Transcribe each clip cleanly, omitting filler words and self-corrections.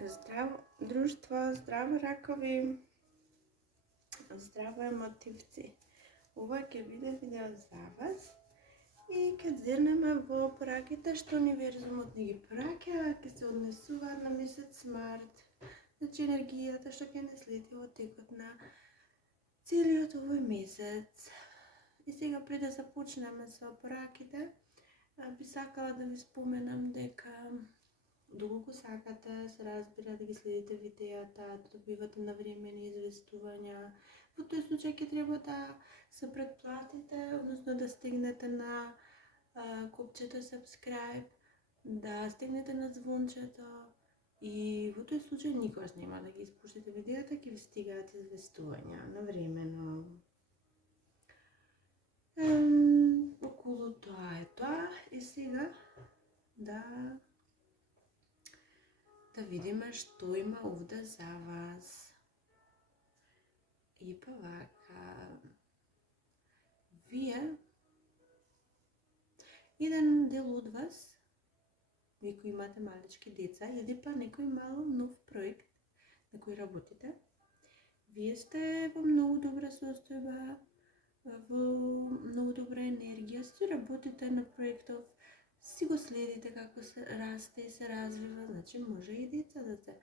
Здраво друштво, здраво ракови, здраво емотивци. Ова ќе биде видео за вас и ќе зернеме во пораките што универзумот ни ги праќа, ќе се однесуваат на месец март, значи енергијата што ќе не следи во текот на целиот овој месец. И сега пред да започнеме со пораките, би сакала да ви споменам дека доколку сакате, се разбира да ги следите видеата, да добивате навремени известувања. Во тој случај ќе треба да се претплатите, односно да стигнете на копчето subscribe, да стигнете на звончето и во тој случај никогаш нема да ги испуштите видеата, ќе ви стигаат известувања навремено. Околу тоа е тоа и сега да видиме што има овде за вас. И па вака, вие, еден дел од вас, вие кои имате малечки деца или па некој мало нов проект на кој работите, вие сте во многу добра состојба, во многу добра енергија, си работите на проектов, си го следите како се расте и се развива, значи може и деца да се.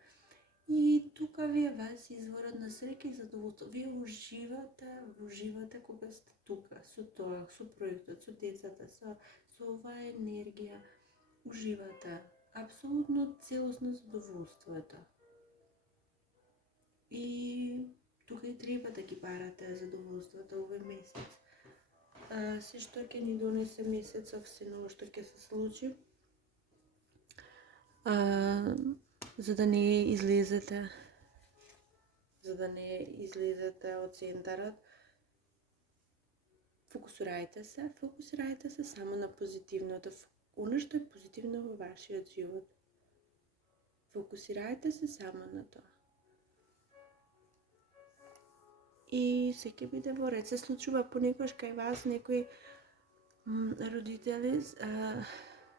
И тука ви е вас изворот на среќа и задоволство. Вие уживате кога сте тука, со тоа, со проектот, со децата, со оваа енергија. Уживате. Апсолутно целосно задоволството. И тука и треба да ги барате задоволството овој месец. Се што ќе ни донесе месецов, се ново што ќе се случи, за да не излезете од центарот. Фокусирајте се само на позитивното, оно што е позитивно во вашиот живот. Фокусирајте се само на тоа. И се ќе биде во ред. Се случува понекогаш кај вас некои родители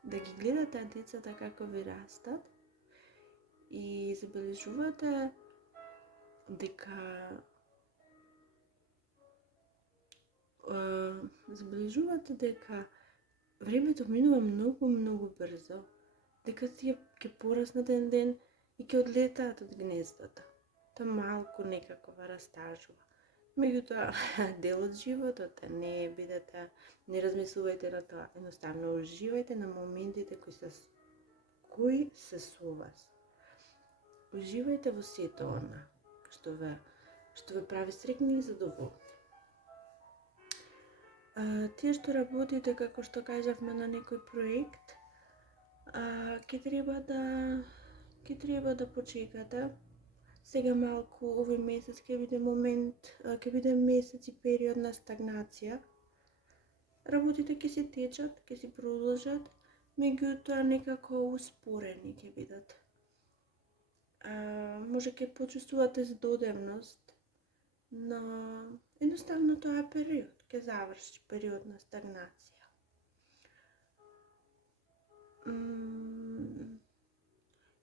да ги гледате децата како ви растат и забележувате дека времето минува многу брзо, дека тие ќе пораснат еден ден и ќе одлетаат од гнездото. Тоа малку некакова растажува. Меѓутоа, дел од животот е, не размислувајте на тоа, едноставно уживајте на моментите кои се со вас. Уживајте во сето она што ве прави среќни и задоволни. Тие што работите, како што кажавме, на некој проект, ќе треба да почекате. Сега малку овој месец ќе биде месец и период на стагнација. Работите ќе се течат, ќе се продолжат, меѓутоа некако успорени ќе бидат. Може ќе почувствувате здодевност, но едноставно тоа е период, ќе заврши период на стагнација.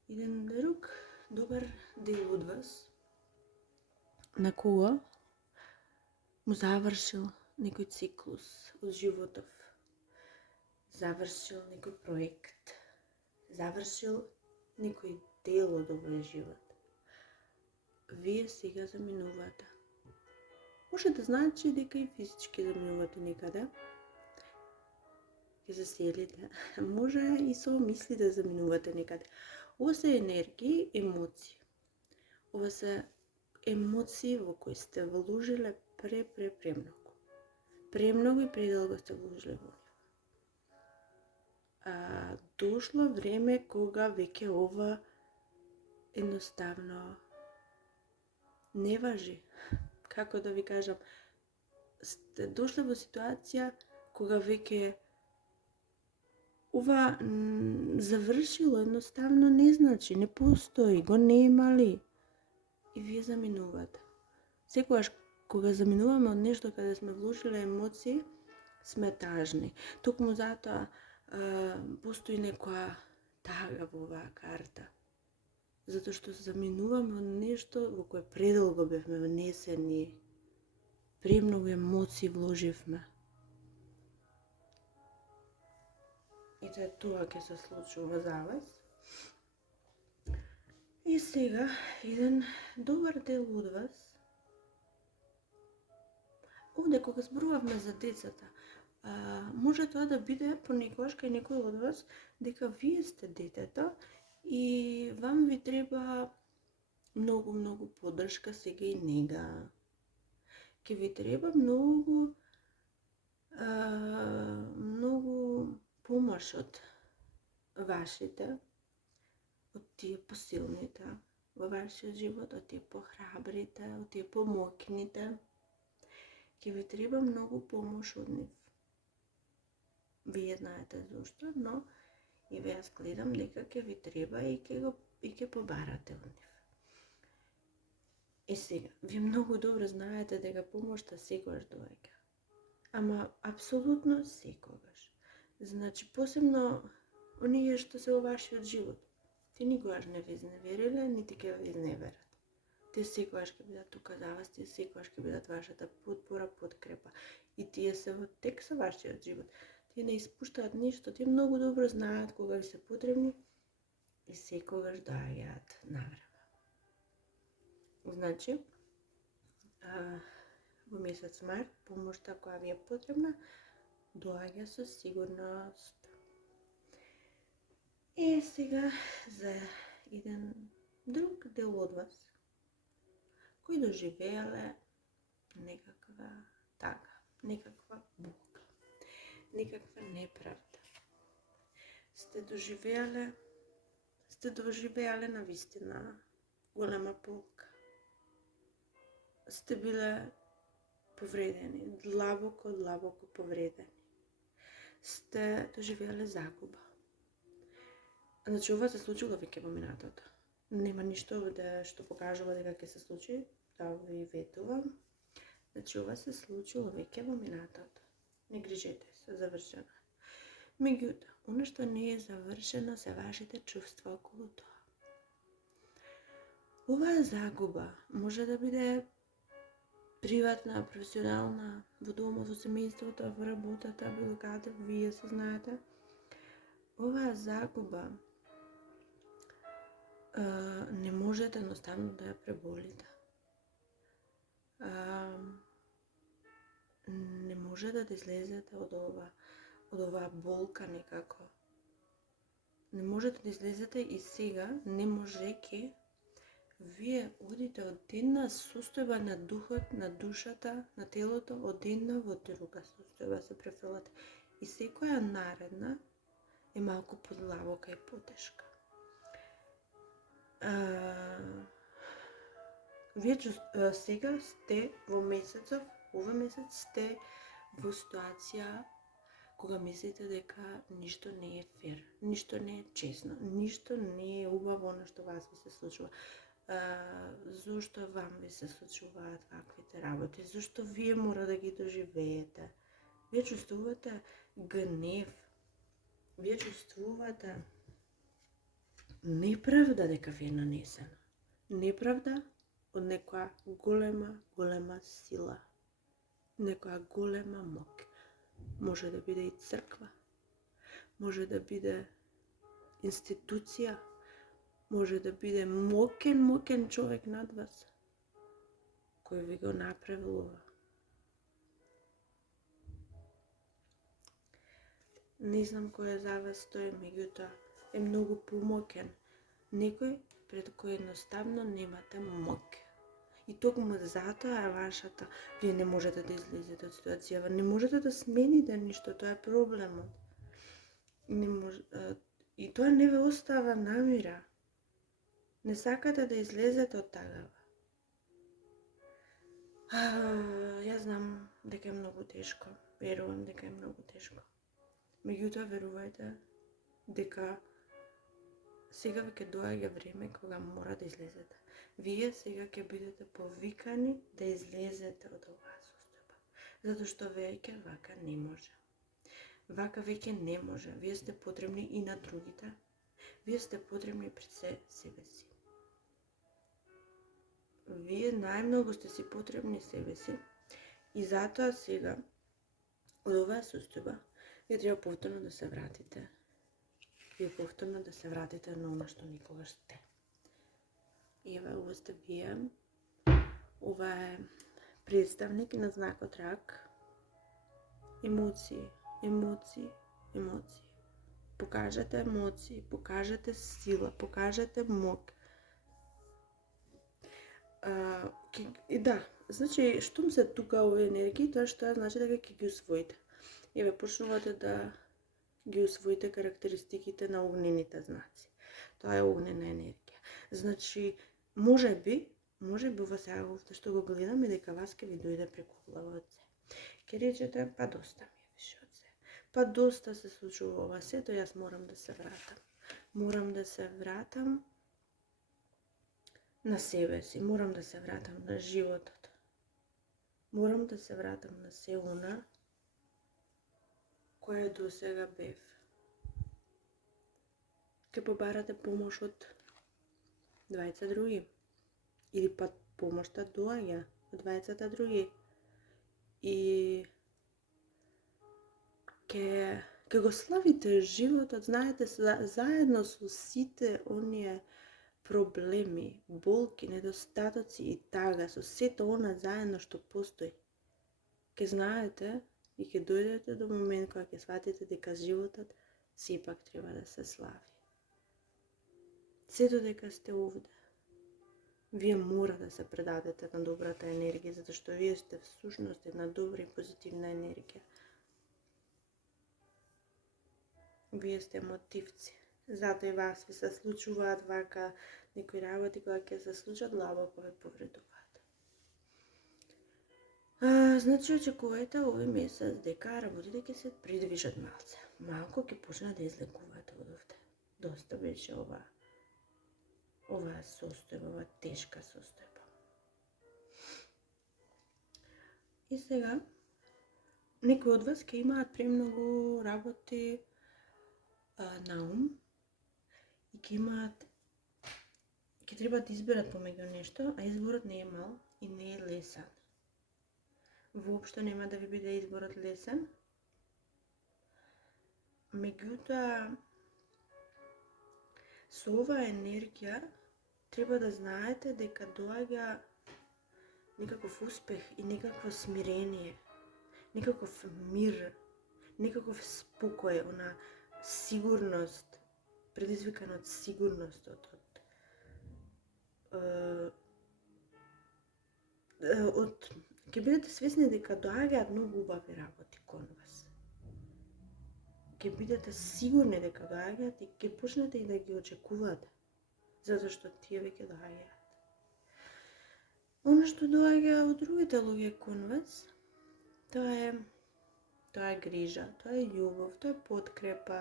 Еден друг добар дел од вас на кога му завршил некој циклус од животов, завршил некој проект, завршил некој дел од овој живот. Вие сега заминувате. Може да значи дека и физички заминувате некаде, ќе се селите, може и со мисли да заминувате некаде. Ова се енергии, емоции. Ова се емоции во кои сте вложиле премногу. Премногу и предолго сте вложиле во нив. Дошло време кога веќе ова едноставно не важи. Како да ви кажам, сте дошле во ситуација кога веќе ова завршило, едноставно не значи, не постои, го нема ли. И вие заминувате. Секогаш кога заминуваме од нешто каде сме вложиле емоции, сме тажни. Токму затоа постои некоја тага во оваа карта. затоа што заминуваме од нешто во кое предолго бевме внесени, премногу емоции вложивме. И тоа ќе се случува за вас. И сега, еден добар дел од вас, овде кога зборувавме за децата, може тоа да биде понекогаш кај некој од вас дека вие сте детето и вам ви треба многу поддршка сега и нега. Ке ви треба многу помош од вашите, од тие посилните во вашиот живот, од тие похрабрите, од тие помоќните. Ке ви треба многу помош од нив. Вие знаете зошто, но и ве јас гледам дека ќе ви треба и ќе побарате од нив. И сега, вие многу добро знаете дека помошта секогаш доаѓа. Ама апсолутно секогаш. Значи, посебно оние што се во вашиот живот. Те никогаш не ве изневериле, нити ќе ве изневерат. Те секогаш ќе бидат тука за вас, те секогаш ќе бидат вашата потпора, подкрепа. И тие се во тек со вашиот живот. Тие не испуштаат ништо, тие многу добро знаат кога ви се потребни и секогаш доаѓаат навреме. Значи, во месец март, помошта која ви е потребна, доаѓа со сигурност. И сега за еден друг дел од вас, кои доживеале некаква тага, некаква болка, некаква неправда. Сте доживеале на вистина голема болка. Сте биле повредени, длабоко повредени. Сте доживеале загуба. Значи, ова се случило веќе во минатото. Нема ништо овде што покажува дека ќе се случи, да ви ветувам. Значи, ова се случило веќе во минатото. Не грижете се, завршено. Меѓутоа, оно што не е завршено се вашите чувства околу тоа. Оваа загуба може да биде приватна, професионална, во домот, во семејството, во работата, било каде, вие се знаете. Оваа загуба не можете едноставно да ја преболите. Не можете да излезете од оваа болка некако. Не можете да излезете и сега, не можејќи, вие одите од една состојба на духот, на душата, на телото, од една во друга состојба се префрлате. И секоја наредна е малку подлабока и потешка. Вие сега сте во месецов, овој месец сте во ситуација кога мислите дека ништо не е фер, ништо не е честно, ништо не е убаво оно што вас ви се случува. Зошто вам ви се случуваат ваквите работи? Зошто вие мора да ги доживеете? Вие чувствувате гнев. Вие чувствувате неправда дека ви е нанесена. Неправда од некоја голема сила. Некоја голема моќ. Може да биде и црква. Може да биде институција. Може да биде моќен човек над вас, кој ви го направил ова. Не знам кој е за вас тој, меѓутоа е многу помоќен. Некој пред кој едноставно немате моќ. И токму затоа е вашата, вие не можете да излезете од ситуацијава, не можете да смените ништо, тоа е проблемот. И тоа не ве остава намира. Не сакате да излезете од тагава. Јас знам дека е многу тешко. Верувам дека е многу тешко. Меѓутоа, верувајте дека сега ќе доаѓа време кога мора да излезете. Вие сега ќе бидете повикани да излезете од оваа состојба. Затоа што веќе вака не може. Вака веќе не може. Вие сте потребни и на другите. Вие сте потребни пред себе си. вие најмногу сте си потребни себе си и затоа сега од оваа состојба вие треба повторно да се вратите. Вие повторно да се вратите на оно што никогаш сте. И еве ова сте вие. Ова е представник на знакот рак. Емоции, емоции, емоции. Покажете емоции, покажете сила, покажете мок. И да, значи, штом се тука овие енергии, тоа што значи дека ќе ги усвоите. Еве, почнувате да ги усвоите карактеристиките на огнените знаци. Тоа е огнена енергија. Значи, може би ова сега овде што го гледаме, дека вас ќе ви дојде преку глава од се. Ке речете, па доста ми е више од се. Па доста се случува ова сето, јас морам да се вратам. Морам да се вратам на себе си, морам да се вратам на животот. Морам да се вратам на се она која до сега бев. Ке побарате помош од двајца други. Или па помошта доаѓа од двајцата други. И ке го славите животот, знаете, заедно со сите оние проблеми, болки, недостатоци и тага, со сето она заедно што постои. Ке знаете и ке дојдете до момент кога ќе сватите дека животот сепак треба да се слави. Сето дека сте овде, вие мора да се предадете на добрата енергија, затоа што вие сте всушност една добра и позитивна енергија. Вие сте мотивци. Затоа и вас ви се случуваат вака некои работи кога ќе се случат, длабоко ве повредуваат. Значи, очекувајте овој месец дека работите ќе се придвижат малце. Малко ќе почне да излекувате од овде. Доста беше оваа состојба, оваа тешка состојба. И сега, некои од вас ќе имаат премногу работи на ум и ќе треба да изберат помеѓу нешто, а изборот не е мал и не е лесен. Воопшто нема да ви биде изборот лесен. Меѓутоа, со оваа енергија треба да знаете дека доаѓа некаков успех и некакво смирение, некаков мир, некаков спокој, она сигурност, предизвикана од сигурностот, ќе бидете свесни дека доаѓаат многу убави работи кон вас. Ќе бидете сигурни дека доаѓаат и ќе почнете и да ги очекувате, затоа што тие веќе доаѓаат. Оно што доаѓа од другите луѓе кон вас, тоа е грижа, тоа е љубов, тоа е подкрепа.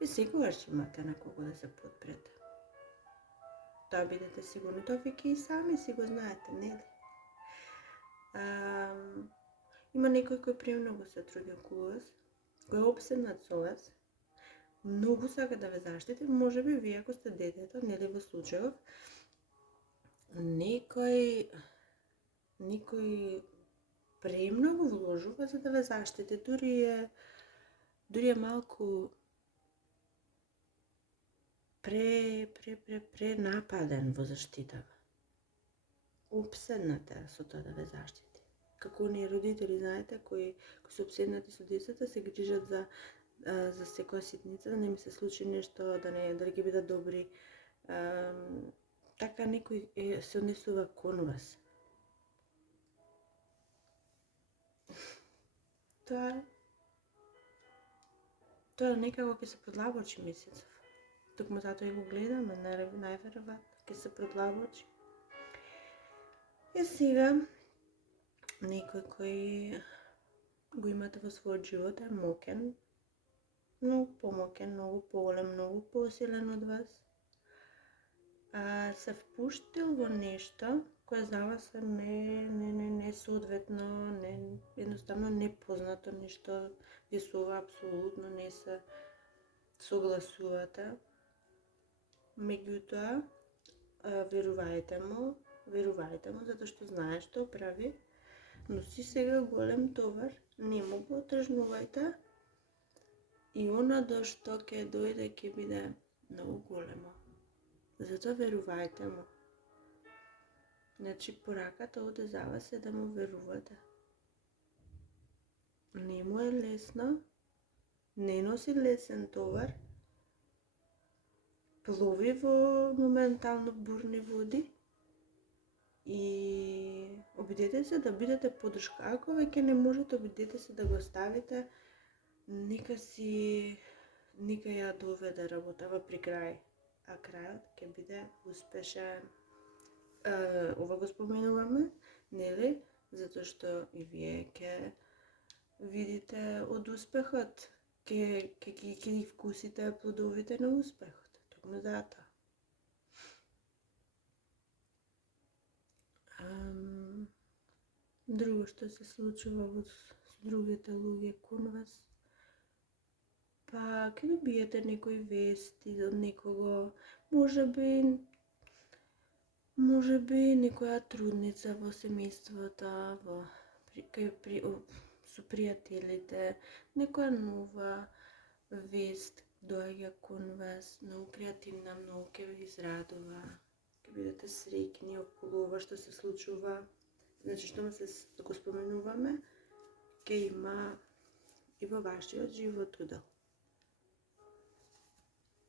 Ви секогаш имате на кого да се подпрете. Тоа бидете сигурни, тоа веќе и сами си го знаете, нели? Има некој кој премногу се труди околу вас, кој е обседнат со вас, многу сака да ве заштити, може би вие ако сте детето, нели во случајов, некој премногу вложува за да ве заштити, дури е малку пренападен во заштитава. Обседнат е со тоа да ве заштити. Како оние родители, знаете, кои се обседнати со децата, се грижат за секоја ситница, да не ми се случи нешто, да ги бидат добри. Така некој се однесува кон вас. Тоа некако ќе се продлабочи месецов. Токму затоа и го гледаме, најверојатно ќе се продлабочи. И сега, некој кој го имате во својот живот е мокен, многу помокен, многу поголем, многу посилен од вас. Се впуштил во нешто кое за вас е не соодветно, едноставно непознато нешто, ви со ова апсолутно не се согласувате. Меѓутоа, верувајте му, верувајте му, затоа што знае што прави, носи сега голем товар, не му го отражнувајте и она до што ќе дојде ќе биде многу големо. Затоа верувајте му. Значи, пораката оде за вас е да му верувате. Не му е лесно, не носи лесен товар, плови во моментално бурни води и обидете се да бидете поддршка. Ако веќе не можете, обидете се да го ставите, нека ја доведе работава при крај, а крајот ќе биде успешен. Ова го споменуваме, нели? Затоа што и вие ќе видите од успехот, ќе ги вкусите плодовите на успехот. Токму затоа. Друго што се случува со другите луѓе кон вас, па ќе добиете некои вести од некого, можеби некоја трудница во семејството, со пријателите, некоја нова вест доаѓа кон вас, многу креативна, многу ќе ви израдува, ќе бидете среќни околу ова што се случува. Значи, што се го споменуваме, ќе има и во вашиот живот удел.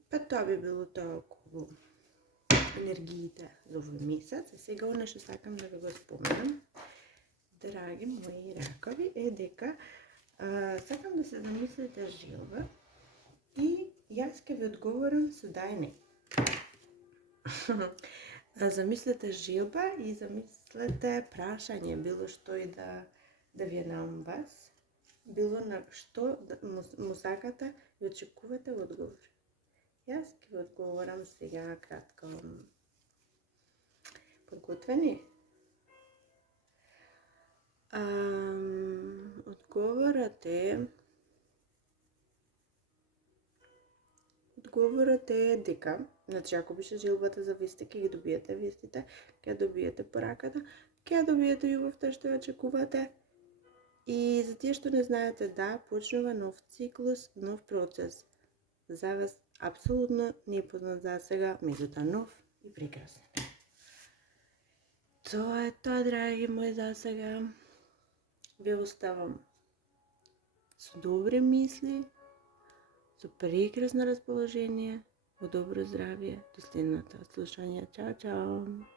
Па тоа би било тоа околу енергиите за овој месец. И сега оно што сакам да ви го споменам, драги мои ракови, е дека сакам да се замислите желба и јас ќе ви одговорам со да и не. Замислете желба и замислете прашање, било што и да ви е на вас, било на што му сакате и очекувате одговор. Јас ќе ви одговорам сега кратко. Подготвени? Одговорот е дека, значи ако беше желбата за вести, ќе ги добиете вестите, ќе добиете пораката, ќе добиете љубовта што ја очекувате. И за тие што не знаете, да, почнува нов циклус, нов процес. За вас апсолутно непознат за сега, меѓутоа нов и прекрасен. Тоа е тоа, драги мои, за сега. Ви оставам со добри мисли, со прекрасно расположение, во добро здравје, до следното слушање. Чао, чао!